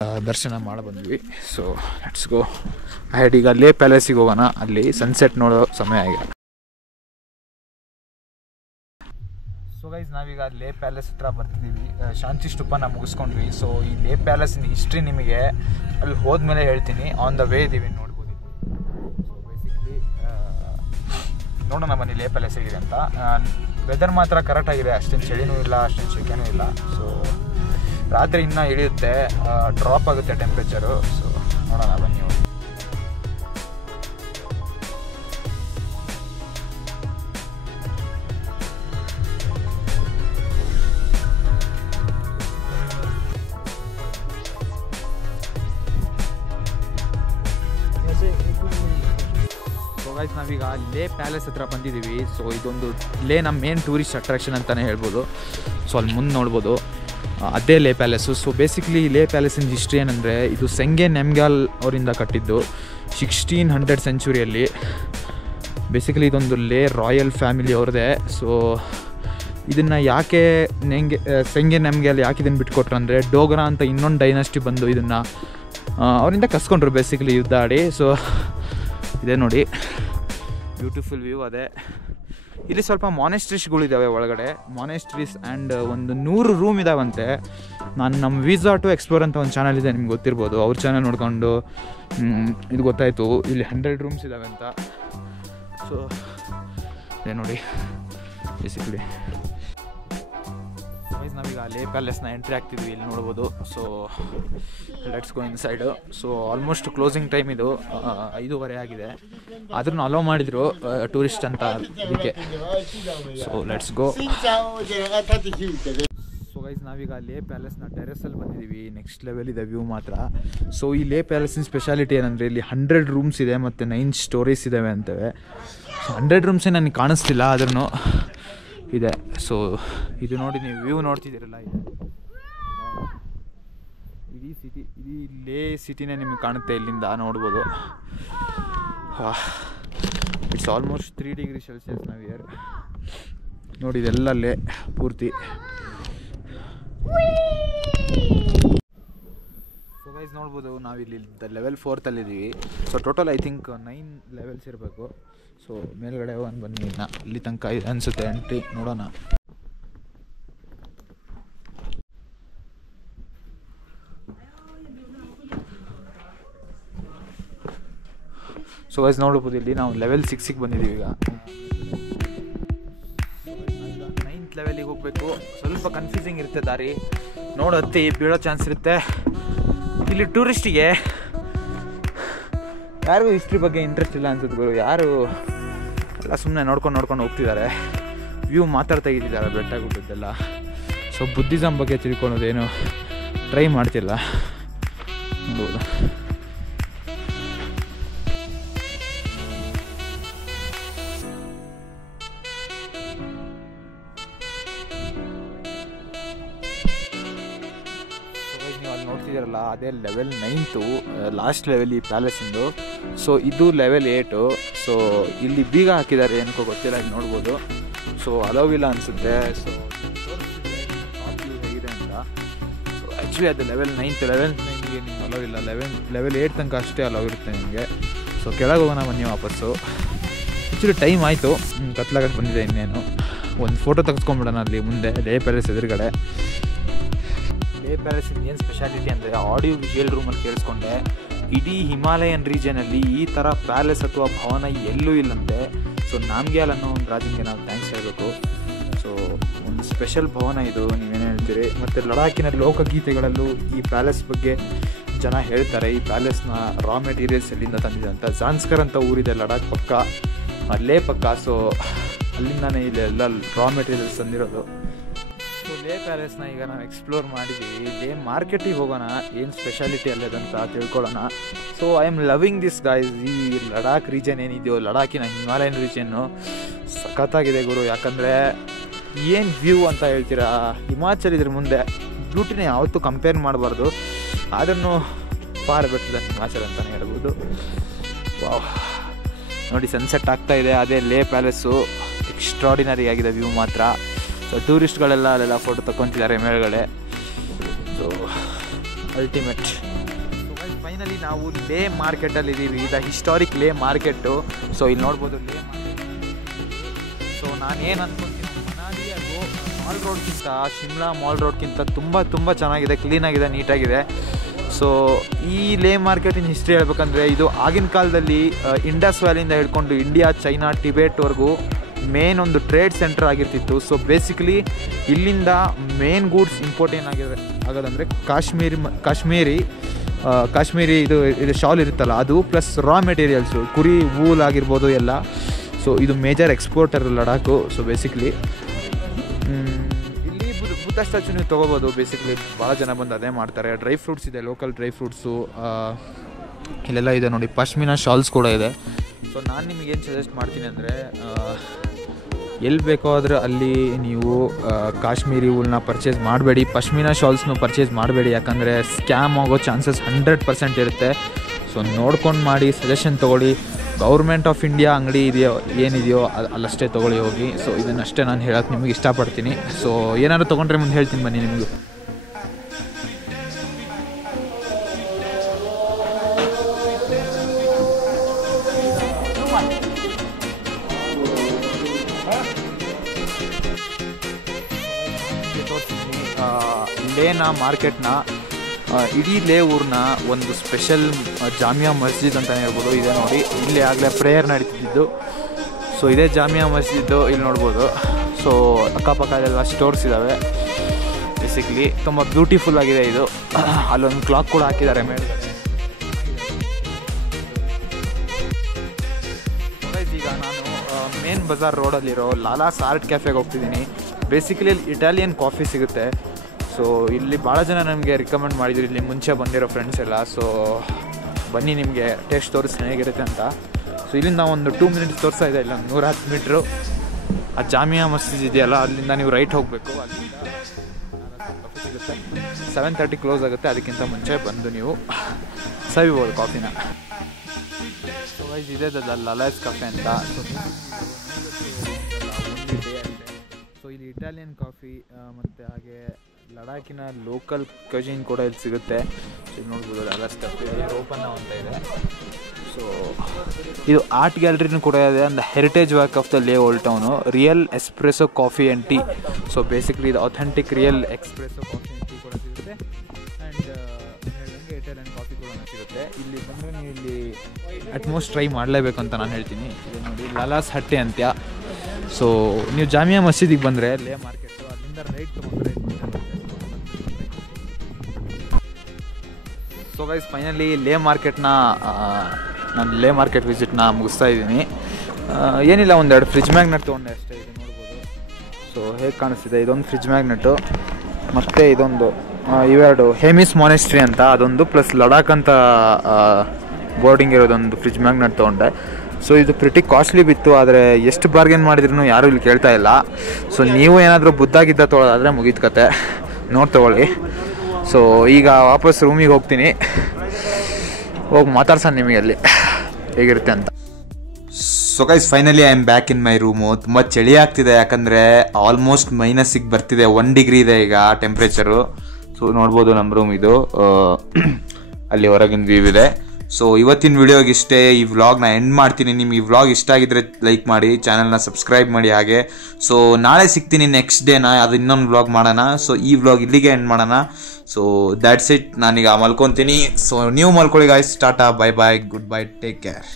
ದರ್ಶನ ಮಾಡಿ ಬಂದ್ವಿ. So let's go ahead. ಈಗ ಲೇ ಪ್ಯಾಲೇಸಿಗೆ ಹೋಗೋಣ, ಅಲ್ಲಿ ಸನ್ಸೆಟ್ ನೋಡೋ ಸಮಯ ಈಗ. ಸೊ ಗೈಸ್ ನಾವೀಗ ಲೇ ಪ್ಯಾಲೇಸ್ ಹತ್ರ ಬರ್ತಿದ್ದೀವಿ. ಶಾಂತಿ ಸ್ತೂಪನ ಮುಗಿಸ್ಕೊಂಡ್ವಿ. ಸೊ ಈ ಲೇ ಪ್ಯಾಲೇಸಿನ ಹಿಸ್ಟ್ರಿ ನಿಮಗೆ ಅಲ್ಲಿ ಹೋದ್ಮೇಲೆ ಹೇಳ್ತೀನಿ. ಆನ್ ದ ವೇ ಇದ್ದೀವಿ, ನೋಡ್ಬೋದು. ಸೊ ಬೇಸಿಕ್ಲಿ ನೋಡೋಣ ಬನ್ನಿ ಲೇ ಪ್ಯಾಲೇಸ್ ಹೇಗಿದೆ ಅಂತ. ವೆದರ್ ಮಾತ್ರ ಕರೆಕ್ಟಾಗಿದೆ, ಅಷ್ಟೇನು ಚಳಿನೂ ಇಲ್ಲ, ಅಷ್ಟೇನು ಸೆಕೆನೂ ಇಲ್ಲ. ಸೊ ರಾತ್ರಿ ಇನ್ನೂ ಇಳಿಯುತ್ತೆ, ಡ್ರಾಪ್ ಆಗುತ್ತೆ ಟೆಂಪ್ರೇಚರು. ಸೊ ನೋಡೋಣ ಬನ್ನಿ. ಸೊ ಗೈಸ್ ನಾವೀಗ ಲೇ ಪ್ಯಾಲೇಸ್ ಹತ್ರ ಬಂದಿದ್ದೀವಿ. ಸೊ ಇದೊಂದು ಲೇ ನಮ್ಮ ಮೇನ್ ಟೂರಿಸ್ಟ್ ಅಟ್ರಾಕ್ಷನ್ ಅಂತಲೇ ಹೇಳ್ಬೋದು. ಸೊ ಅಲ್ಲಿ ಮುಂದೆ ನೋಡ್ಬೋದು ಅದೇ ಲೇ ಪ್ಯಾಲೇಸು. ಸೊ ಬೇಸಿಕ್ಲಿ ಲೇ ಪ್ಯಾಲೇಸಿನ ಹಿಸ್ಟ್ರಿ ಏನಂದರೆ, ಇದು ಸೆಂಗೆ ನೆಮ್ಗ್ಯಾಲ್ ಅವರಿಂದ ಕಟ್ಟಿದ್ದು 1600 ಸೆಂಚುರಿಯಲ್ಲಿ. ಬೇಸಿಕಲಿ ಇದೊಂದು ಲೇ ರಾಯಲ್ ಫ್ಯಾಮಿಲಿ ಅವ್ರದ್ದೇ. ಸೊ ಇದನ್ನು ಯಾಕೆ ಸೆಂಗೆ ನೆಮ್ಗ್ಯಾಲ್ ಯಾಕೆ ಇದನ್ನು ಬಿಟ್ಕೊಟ್ರು ಅಂದರೆ, ಡೋಗ್ರಾ ಅಂತ ಇನ್ನೊಂದು ಡೈನಾಸ್ಟಿ ಬಂದು ಇದನ್ನು ಅವರಿಂದ ಕಸ್ಕೊಂಡ್ರು ಬೇಸಿಕಲಿ ಯುದ್ಧ ಆಡಿ. ಸೊ ಇದೇ ನೋಡಿ ಬ್ಯೂಟಿಫುಲ್ ವ್ಯೂ. ಅದೇ ಇಲ್ಲಿ ಸ್ವಲ್ಪ ಮಾನೆಸ್ಟ್ರೀಸ್ಗಳಿದ್ದಾವೆ ಒಳಗಡೆ, ಮಾನೆಸ್ಟ್ರೀಸ್ ಆ್ಯಂಡ್ ಒಂದು 100 ರೂಮ್ ಇದ್ದಾವಂತೆ. ನಾನು ನಮ್ಮ ವೀಸಾ ಟು ಎಕ್ಸ್ಪ್ಲೋರ್ ಅಂತ ಒಂದು ಚಾನಲ್ ಇದೆ, ನಿಮ್ಗೆ ಗೊತ್ತಿರ್ಬೋದು. ಅವ್ರ ಚಾನಲ್ ನೋಡಿಕೊಂಡು ಇದು ಗೊತ್ತಾಯಿತು ಇಲ್ಲಿ 100 ರೂಮ್ಸ್ ಇದ್ದಾವೆ ಅಂತ. ಸೊ ಅದೇ ನೋಡಿ ಬೇಸಿಕಲಿ ನಾವೀಗ ಲೇ ಪ್ಯಾಲೇಸ್ನ ಎಂಟ್ರಿ ಆಗ್ತಿದ್ವಿ, ಇಲ್ಲಿ ನೋಡ್ಬೋದು. So let's go in side. So almost closing time ಇದು 5:30 ಆಗಿದೆ, ಆದ್ರೂ ಅಲೋ ಮಾಡಿದ್ರು ಟೂರಿಸ್ಟ್ ಅಂತ ಅದಕ್ಕೆ. So let's go. So guys ನಾವೀಗ ಲೇ ಪ್ಯಾಲೇಸ್ನ ಟೆರೆಸಲ್ಲಿ ಬಂದಿದ್ದೀವಿ. ನೆಕ್ಸ್ಟ್ ಲೆವೆಲ್ ಇದೆ ವ್ಯೂ ಮಾತ್ರ. ಸೊ ಈ ಲೇ ಪ್ಯಾಲೇಸಿನ ಸ್ಪೆಷಾಲಿಟಿ ಏನಂದರೆ, ಇಲ್ಲಿ 100 ರೂಮ್ಸ್ ಇದೆ ಮತ್ತು 9 ಸ್ಟೋರೀಸ್ ಇದ್ದಾವೆ ಅಂತವೆ. ಸೊ 100 ರೂಮ್ಸೇ ನನಗೆ ಕಾಣಿಸ್ತಿಲ್ಲ, ಆದ್ರೂ ಇದೆ. ಸೊ ಇದು ನೋಡಿ, ನೀವು ವ್ಯೂ ನೋಡ್ತಿದ್ದೀರಲ್ಲ, ಇದೆ ಇಡೀ ಸಿಟಿ, ಇಡೀ ಲೇ ಸಿಟಿನೇ ನಿಮಗೆ ಕಾಣುತ್ತೆ ಇಲ್ಲಿಂದ ನೋಡ್ಬೋದು. ಇಟ್ಸ್ ಆಲ್ಮೋಸ್ಟ್ 3 ಡಿಗ್ರಿ ಸೆಲ್ಸಿಯಸ್ ನಾವು ಇಯರ್ ನೋಡಿ, ಇದೆಲ್ಲ ಲೇ ಪೂರ್ತಿ. ಸೊ ಗೈಸ್ ನೋಡ್ಬೋದು, ನಾವಿಲ್ಲಿ level 4 so total I think 9 levels ಇರಬೇಕು. ಸೊ ಮೇಲ್ಗಡೆ ಹೋಗೋಣ ಬನ್ನಿ. ಅಲ್ಲಿ ತನಕ ಇದೆ ಅನಿಸುತ್ತೆ ಎಂಟ್ರಿ, ನೋಡೋಣ. ಸೊ ಗೈಸ್ ನೋಡ್ಬೋದು, ಇಲ್ಲಿ ನಾವು ಲೆವೆಲ್ 6ಗೆ ಬಂದಿದ್ದೀವಿ. ಈಗ 9th ಲೆವೆಲಿಗೆ ಹೋಗಬೇಕು. ಸ್ವಲ್ಪ ಕನ್ಫ್ಯೂಸಿಂಗ್ ಇರುತ್ತೆ ದಾರಿ, ಹತ್ತಿ ಬೀಳೋ ಚಾನ್ಸ್ ಇರುತ್ತೆ. ಇಲ್ಲಿ ಟೂರಿಸ್ಟಿಗೆ ಯಾರಿಗೂ ಹಿಸ್ಟ್ರಿ ಬಗ್ಗೆ ಇಂಟ್ರೆಸ್ಟ್ ಇಲ್ಲ ಅನ್ಸುತ್ತೆ ಗುರು. ಯಾರು ಎಲ್ಲ ಸುಮ್ಮನೆ ನೋಡ್ಕೊಂಡು ಹೋಗ್ತಿದ್ದಾರೆ, ವ್ಯೂ ಮಾತ್ರ ತೆಗಿತಿದ್ದಾರೆ ಬೆಟ್ಟ ಗುಡ್ಡದ್ದೆಲ್ಲ. ಸೊ ಬುದ್ಧಿಸಮ್ ಬಗ್ಗೆ ತಿಳ್ಕೊಳೋದೇನು ಟ್ರೈ ಮಾಡ್ತಿಲ್ಲ ನೋಡ್ಬೋದು. ನೀವು ಅಲ್ಲಿ ನೋಡ್ತಿದ್ದೀರಲ್ಲ, ಅದೇ ಲೆವೆಲ್ 9 ಲಾಸ್ಟ್ ಲೆವೆಲ್ ಈ ಪ್ಯಾಲೇಸಿಂದು. ಸೊ ಇದು ಲೆವೆಲ್ 8. ಸೊ ಇಲ್ಲಿ ಬೀಗ ಹಾಕಿದ್ದಾರೆ, ಏನಕ್ಕೋ ಗೊತ್ತಿಲ್ಲ, ಇಲ್ಲಿ ನೋಡ್ಬೋದು. ಸೊ ಅಲೋವಿಲ್ಲ ಅನಿಸುತ್ತೆ. ಸೊ ಹೇಗಿದೆ ಅಂತ. ಸೊ ಆ್ಯಕ್ಚುಲಿ ಅದು ಲೆವೆಲ್ 9ಗೆ ನಿಮ್ಗೆ ಅಲೋವಿಲ್ಲ. ಲೆವೆಲ್ 8 ತನಕ ಅಷ್ಟೇ ಅಲೋವ್ ಇರುತ್ತೆ ನಿಮಗೆ. ಸೊ ಕೆಳಗೆ ಹೋಗೋಣ ಬನ್ನಿ ವಾಪಸ್ಸು. ಆ್ಯಕ್ಚುಲಿ ಟೈಮ್ ಆಯಿತು, ಕತ್ಲಾಗಕ್ಕೆ ಬಂದಿದೆ. ಇನ್ನೇನು ಒಂದು ಫೋಟೋ ತೆಗೆಸ್ಕೊಂಬಿಡೋಣ ಅಲ್ಲಿ ಮುಂದೆ ಲೇ ಪ್ಯಾಲೇಸ್ ಎದುರುಗಡೆ. ಲೇ ಪ್ಯಾಲೇಸಿನ ಏನು ಸ್ಪೆಷಾಲಿಟಿ ಅಂದರೆ, ಆಡಿಯೋ ವಿಜುವಲ್ ರೂಮಲ್ಲಿ ಕೇಳಿಸ್ಕೊಂಡೆ, ಇಡೀ ಹಿಮಾಲಯನ್ ರೀಜನಲ್ಲಿ ಈ ಥರ ಪ್ಯಾಲೇಸ್ ಅಥವಾ ಭವನ ಎಲ್ಲೂ ಇಲ್ಲಂತೆ. ಸೊ ನಾಮ್ಗ್ಯಾಲ್ ಅನ್ನೋ ಒಂದು ರಾಜನಿಗೆ ನಾವು ಥ್ಯಾಂಕ್ಸ್ ಹೇಳಬೇಕು. ಸೊ ಒಂದು ಸ್ಪೆಷಲ್ ಭವನ ಇದು, ನೀವೇನು ಹೇಳ್ತೀರಿ. ಮತ್ತು ಲಡಾಖಿನ ಲೋಕಗೀತೆಗಳಲ್ಲೂ ಈ ಪ್ಯಾಲೇಸ್ ಬಗ್ಗೆ ಜನ ಹೇಳ್ತಾರೆ. ಈ ಪ್ಯಾಲೇಸ್ನ ರಾ ಮೆಟೀರಿಯಲ್ಸ್ ಎಲ್ಲಿಂದ ತಂದಿದೆ ಅಂತ. ಜಾನ್ಸ್ಕರ್ ಅಂತ ಊರಿದೆ ಲಡಾಖ್ ಪಕ್ಕ, ಲೇ ಪಕ್ಕ. ಸೊ ಅಲ್ಲಿಂದಾನೇ ಇಲ್ಲಿ ಎಲ್ಲ ರಾ ಮೆಟೀರಿಯಲ್ಸ್ ತಂದಿರೋದು. ಸೊ ಲೇ ಪ್ಯಾಲೇಸ್ನ ಈಗ ನಾವು ಎಕ್ಸ್ಪ್ಲೋರ್ ಮಾಡಿದ್ದೀವಿ. ಲೇ ಮಾರ್ಕೆಟಿಗೆ ಹೋಗೋಣ, ಏನು ಸ್ಪೆಷಾಲಿಟಿ ಅಲ್ಲದಂತ ತಿಳ್ಕೊಳ್ಳೋಣ. So I am loving this guys. ಈ ಲಡಾಖ್ ರೀಜನ್ ಏನಿದೆಯೋ, ಲಡಾಖಿನ ಹಿಮಾಲಯನ್ ರೀಜನ್ನು ಸಖತ್ತಾಗಿದೆ ಗುರು. ಯಾಕಂದರೆ ಏನು ವ್ಯೂ ಅಂತ ಹೇಳ್ತೀರಾ, ಹಿಮಾಚಲ್ ಇದ್ರ ಮುಂದೆ ಬ್ಯೂಟಿನ ಯಾವತ್ತೂ ಕಂಪೇರ್ ಮಾಡಬಾರ್ದು. ಆದ್ರೂ ಫಾರ್ ಬೆಟರ್ ಹಿಮಾಚಲ್ ಅಂತಲೇ ಹೇಳ್ಬೋದು. ವಾವ್ ನೋಡಿ, ಸನ್ಸೆಟ್ ಆಗ್ತಾಯಿದೆ. ಅದೇ ಲೇ ಪ್ಯಾಲೇಸು ಎಕ್ಸ್ಟ್ರಾಡಿನರಿ ಆಗಿದೆ ವ್ಯೂ ಮಾತ್ರ. ಸೊ ಟೂರಿಸ್ಟ್ಗಳೆಲ್ಲ ಅಲ್ಲೆಲ್ಲ ಫೋಟೋ ತಗೊತಿದ್ದಾರೆ ಮೇಲ್ಗಡೆ. So ultimate. ಫೈನಲಿ ನಾವು ಲೇ ಮಾರ್ಕೆಟಲ್ಲಿ ಇದ್ದೀವಿ. ಇದು ಹಿಸ್ಟಾರಿಕ್ ಲೇ ಮಾರ್ಕೆಟು. ಸೊ ಇಲ್ಲಿ ನೋಡ್ಬೋದು ಲೇ ಮಾರ್ಕೆಟ್. ಸೊ ನಾನೇನು ಅನ್ಕೊತೀನಿ, ಮನಾಲಿ ಅದು ಮಾಲ್ ರೋಡ್ಗಿಂತ, ಶಿಮ್ಲಾ ಮಾಲ್ ರೋಡ್ಗಿಂತ ತುಂಬ ಚೆನ್ನಾಗಿದೆ, ಕ್ಲೀನಾಗಿದೆ, ನೀಟಾಗಿದೆ. ಸೊ ಈ ಲೇ ಮಾರ್ಕೆಟಿನ ಹಿಸ್ಟ್ರಿ ಹೇಳ್ಬೇಕಂದ್ರೆ ಇದು ಆಗಿನ ಕಾಲದಲ್ಲಿ ಇಂಡಸ್ ವ್ಯಾಲಿಯಿಂದ ಹಿಡ್ಕೊಂಡು ಇಂಡಿಯಾ, ಚೈನಾ, ಟಿಬೇಟ್ವರೆಗೂ ಮೇನ್ ಒಂದು ಟ್ರೇಡ್ ಸೆಂಟರ್ ಆಗಿರ್ತಿತ್ತು. ಸೊ ಬೇಸಿಕಲಿ ಇಲ್ಲಿಂದ ಮೇನ್ ಗೂಡ್ಸ್ ಇಂಪೋರ್ಟ್ ಆಗೋದಂದರೆ ಕಾಶ್ಮೀರಿ ಇದು ಶಾಲ್ ಇರುತ್ತಲ್ಲ ಅದು, ಪ್ಲಸ್ ರಾ ಮೆಟೀರಿಯಲ್ಸು, ಕುರಿ ವೂಲ್ ಆಗಿರ್ಬೋದು ಎಲ್ಲ. ಸೊ ಇದು major exporter Ladakh. So basically ಇಲ್ಲಿ ಬುದ್ಧ ಸ್ಟ್ಯಾಚು ನೀವು ತೊಗೋಬೋದು. ಬೇಸಿಕ್ಲಿ ಭಾಳ ಜನ ಬಂದು ಅದೇ ಮಾಡ್ತಾರೆ. ಡ್ರೈ ಫ್ರೂಟ್ಸ್ ಇದೆ, ಲೋಕಲ್ ಡ್ರೈ ಫ್ರೂಟ್ಸು ಇಲ್ಲೆಲ್ಲ ಇದೆ ನೋಡಿ. ಪಶ್ಮಿನಾ ಶಾಲ್ಸ್ ಕೂಡ ಇದೆ. ಸೊ ನಾನು ನಿಮಗೇನು ಸಜೆಸ್ಟ್ ಮಾಡ್ತೀನಿ ಅಂದರೆ, ಎಲ್ಲಿ ಬೇಕಾದ್ರೆ ಅಲ್ಲಿ ನೀವು ಕಾಶ್ಮೀರಿ ವೂಲ್ನ ಪರ್ಚೇಸ್ ಮಾಡಬೇಡಿ, ಪಶ್ಮಿನಾ ಶಾಲ್ಸ್ನು ಪರ್ಚೇಸ್ ಮಾಡಬೇಡಿ. ಯಾಕಂದರೆ ಸ್ಕ್ಯಾಮ್ ಆಗೋ ಚಾನ್ಸಸ್ 100% ಇರುತ್ತೆ. ಸೊ ನೋಡ್ಕೊಂಡು ಮಾಡಿ, ಸಜೆಷನ್ ತೊಗೊಳ್ಳಿ. ಗೌರ್ಮೆಂಟ್ ಆಫ್ ಇಂಡಿಯಾ ಅಂಗಡಿ ಏನಿದೆಯೋ ಅಲ್ಲಷ್ಟೇ ತೊಗೊಳ್ಳಿ ಹೋಗಿ. ಸೊ ಇದನ್ನಷ್ಟೇ ನಾನು ಹೇಳೋಕ್ಕೆ ನಿಮಗೆ ಇಷ್ಟಪಡ್ತೀನಿ. ಸೊ ಏನಾದ್ರು ತೊಗೊಂಡ್ರೆ ಮುಂದೆ ಹೇಳ್ತೀನಿ ಬನ್ನಿ ನಿಮಗೂ. ಲೇನ ಮಾರ್ಕೆಟ್ನ, ಇಡೀ ಲೇ ಊರನ್ನ ಒಂದು ಸ್ಪೆಷಲ್ ಜಾಮಿಯಾ ಮಸ್ಜಿದ್ ಅಂತಲೇ ಹೇಳ್ಬೋದು. ಇದೆ ನೋಡಿ, ಇಲ್ಲಿ ಆಗಲೇ ಪ್ರೇಯರ್ ನಡೀತಿದ್ದು. ಸೊ ಇದೇ ಜಾಮಿಯಾ ಮಸ್ಜಿದ್ದು, ಇಲ್ಲಿ ನೋಡ್ಬೋದು. ಸೊ ಅಕ್ಕಪಕ್ಕದೆಲ್ಲ ಸ್ಟೋರ್ಸ್ ಇದ್ದಾವೆ. ಬೇಸಿಕ್ಲಿ ತುಂಬ ಬ್ಯೂಟಿಫುಲ್ ಆಗಿದೆ ಇದು. ಅಲ್ಲೊಂದು ಕ್ಲಾಕ್ ಕೂಡ ಹಾಕಿದ್ದಾರೆ ಮೇಲ್ಗಡೆ. ಈಗ ನಾನು ಮೇನ್ ಬಜಾರ್ ರೋಡಲ್ಲಿರೋ ಲಾಲಾಸ್ ಆರ್ಟ್ ಕ್ಯಾಫೆಗೆ ಹೋಗ್ತಿದ್ದೀನಿ. ಬೇಸಿಕಲಿ ಇಟಾಲಿಯನ್ ಕಾಫಿ ಸಿಗುತ್ತೆ. ಸೊ ಇಲ್ಲಿ ಭಾಳ ಜನ ನಮಗೆ ರಿಕಮೆಂಡ್ ಮಾಡಿದ್ರು, ಇಲ್ಲಿ ಮುಂಚೆ ಬಂದಿರೋ ಫ್ರೆಂಡ್ಸ್ ಎಲ್ಲ. ಸೊ ಬನ್ನಿ, ನಿಮಗೆ ಟೇಸ್ಟ್ ತೋರಿಸಿ ಹೇಗಿರುತ್ತೆ ಅಂತ. ಸೊ ಇಲ್ಲಿಂದ ಒಂದು 2 ಮಿನಿಟ್ಸ್ ತೋರಿಸ್ತಾ ಇದೆ, ಇಲ್ಲ 110 ಮೀಟ್ರು. ಆ ಜಾಮಿಯಾ ಮಸ್ಜಿದ್ ಇದೆಯಲ್ಲ, ಅಲ್ಲಿಂದ ನೀವು ರೈಟ್ ಹೋಗಬೇಕು. ಅಲ್ಲಿಂದ ಕಾಫಿ ಸಿಗುತ್ತೆ. 7:30 ಕ್ಲೋಸ್ ಆಗುತ್ತೆ. ಅದಕ್ಕಿಂತ ಮುಂಚೆ ಬಂದು ನೀವು ಸವಿಬೋದು ಕಾಫಿನ. ಸೊ ವೈಸ್ ಇದೆ ಲಾಲಾಸ್ ಕಾಫೆ ಅಂತ. ಸೊ ಇಲ್ಲಿ ಇಟಾಲಿಯನ್ ಕಾಫಿ ಮತ್ತು ಹಾಗೆ ಲಡಾಖಿನ ಲೋಕಲ್ ಕಜಿನ್ ಕೂಡ ಇಲ್ಲಿ ಸಿಗುತ್ತೆ. ಇಲ್ಲಿ ನೋಡ್ಬೋದು ಲಾಲಾಸ್ ಕಾಫಿ ಓಪನ್ ಅಂತ ಇದೆ. ಸೊ ಇದು ಆರ್ಟ್ ಗ್ಯಾಲರಿನೂ ಕೂಡ ಇದೆ. And heritage work of the ಲೇ old town, real espresso coffee and tea. So basically ಇದು authentic real espresso coffee and tea ಕೂಡ ಸಿಗುತ್ತೆ. ಆ್ಯಂಡ್ ಹೇಳಿದಂಗೆ ಇಟಾಲಿಯನ್ ಕಾಫಿ ಕೂಡ ಸಿಗುತ್ತೆ. ಇಲ್ಲಿ ಬಂದರೆ ನೀವು ಇಲ್ಲಿ ಅಟ್ಮೋಸ್ಟ್ ಟ್ರೈ ಮಾಡಲೇಬೇಕು ಅಂತ ನಾನು ಹೇಳ್ತೀನಿ. ಇದು ನೋಡಿ ಲಾಲಾಸ್ ಹಟ್ಟೆ ಅಂತ್ಯ. ಸೊ ನೀವು ಜಾಮಿಯಾ ಮಸೀದಿಗೆ ಬಂದರೆ ಲೇ ಮಾರ್ಕೆಟು, ಅಲ್ಲಿಂದ ರೈಟ್ ತೊಗೊಂಡ್ರೆ. ಸೊ ಗೈಸ್ ಫೈನಲಿ ಲೇ ಮಾರ್ಕೆಟ್ನ ನಾನು ಲೇ ಮಾರ್ಕೆಟ್ ವಿಸಿಟ್ನ ಮುಗಿಸ್ತಾ ಇದ್ದೀನಿ. ಏನಿಲ್ಲ, ಒಂದೆರಡು ಫ್ರಿಜ್ ಮ್ಯಾಗ್ನೆಟ್ ತೊಗೊಂಡೆ ಅಷ್ಟೇ. ಇದು ನೋಡ್ಬೋದು. ಸೊ ಹೇಗೆ ಕಾಣಿಸ್ತಿದೆ, ಇದೊಂದು ಫ್ರಿಜ್ ಮ್ಯಾಗ್ನೆಟು, ಮತ್ತು ಇದೊಂದು ಇವೆರಡು ಹೇಮಿಸ್ ಮಾನೆಸ್ಟ್ರಿ ಅಂತ ಅದೊಂದು, ಪ್ಲಸ್ ಲಡಾಖ್ ಅಂತ ಬೋರ್ಡಿಂಗ್ ಇರೋದೊಂದು ಫ್ರಿಜ್ ಮ್ಯಾಗ್ನೆಟ್ ತೊಗೊಂಡೆ. ಸೊ ಇದು ಪ್ರಿಟಿ ಕಾಸ್ಟ್ಲಿ ಬಿತ್ತು, ಆದರೆ ಎಷ್ಟು ಬಾರ್ಗೇನ್ ಮಾಡಿದ್ರೂ ಯಾರೂ ಇಲ್ಲಿ ಕೇಳ್ತಾ ಇಲ್ಲ. ಸೊ ನೀವು ಏನಾದರೂ ಬುದ್ಧಾಗಿದ್ದ ತೊಗೊಳೋದಾದರೆ ಮುಗಿದ ಕತೆ, ನೋಡಿ ತೊಗೊಳ್ಳಿ. ಸೊ ಈಗ ವಾಪಸ್ ರೂಮಿಗೆ ಹೋಗ್ತೀನಿ, ಹೋಗಿ ಮಾತಾಡ್ಸೋಣ ನಿಮಗೆ ಅಲ್ಲಿ ಹೇಗಿರುತ್ತೆ ಅಂತ. So guys finally I am back in my room. ತುಂಬ ಚಳಿ ಆಗ್ತಿದೆ, ಯಾಕಂದರೆ ಆಲ್ಮೋಸ್ಟ್ -ಗೆ ಬರ್ತಿದೆ. 1 ಡಿಗ್ರಿ ಇದೆ ಈಗ ಟೆಂಪ್ರೇಚರು. ಸೊ ನೋಡ್ಬೋದು ನಮ್ಮ ರೂಮ್ ಇದು, ಅಲ್ಲಿ ಹೊರಗಿನ ವ್ಯೂ ಇದೆ. ಸೊ ಇವತ್ತಿನ ವಿಡಿಯೋಗೆ ಇಷ್ಟೇ. ಈ ವ್ಲಾಗ್ನ ಎಂಡ್ ಮಾಡ್ತೀನಿ. ನಿಮ್ಗೆ ಈ ವ್ಲಾಗ್ ಇಷ್ಟ ಆಗಿದ್ರೆ ಲೈಕ್ ಮಾಡಿ, ಚಾನಲ್ನ ಸಬ್ಸ್ಕ್ರೈಬ್ ಮಾಡಿ ಹಾಗೆ. ಸೊ ನಾಳೆ ಸಿಗ್ತೀನಿ ನೆಕ್ಸ್ಟ್ ಡೇನ, ಅದು ಇನ್ನೊಂದು ವ್ಲಾಗ್ ಮಾಡೋಣ. ಸೊ ಈ ವ್ಲಾಗ್ ಇಲ್ಲಿಗೆ ಎಂಡ್ ಮಾಡೋಣ. So that's it. ನಾನೀಗ ಮಲ್ಕೊತೀನಿ. ಸೊ ನೀವು ಮಲ್ಕೊಳ್ಳಿ guys. Tata, bye bye, good bye, take care.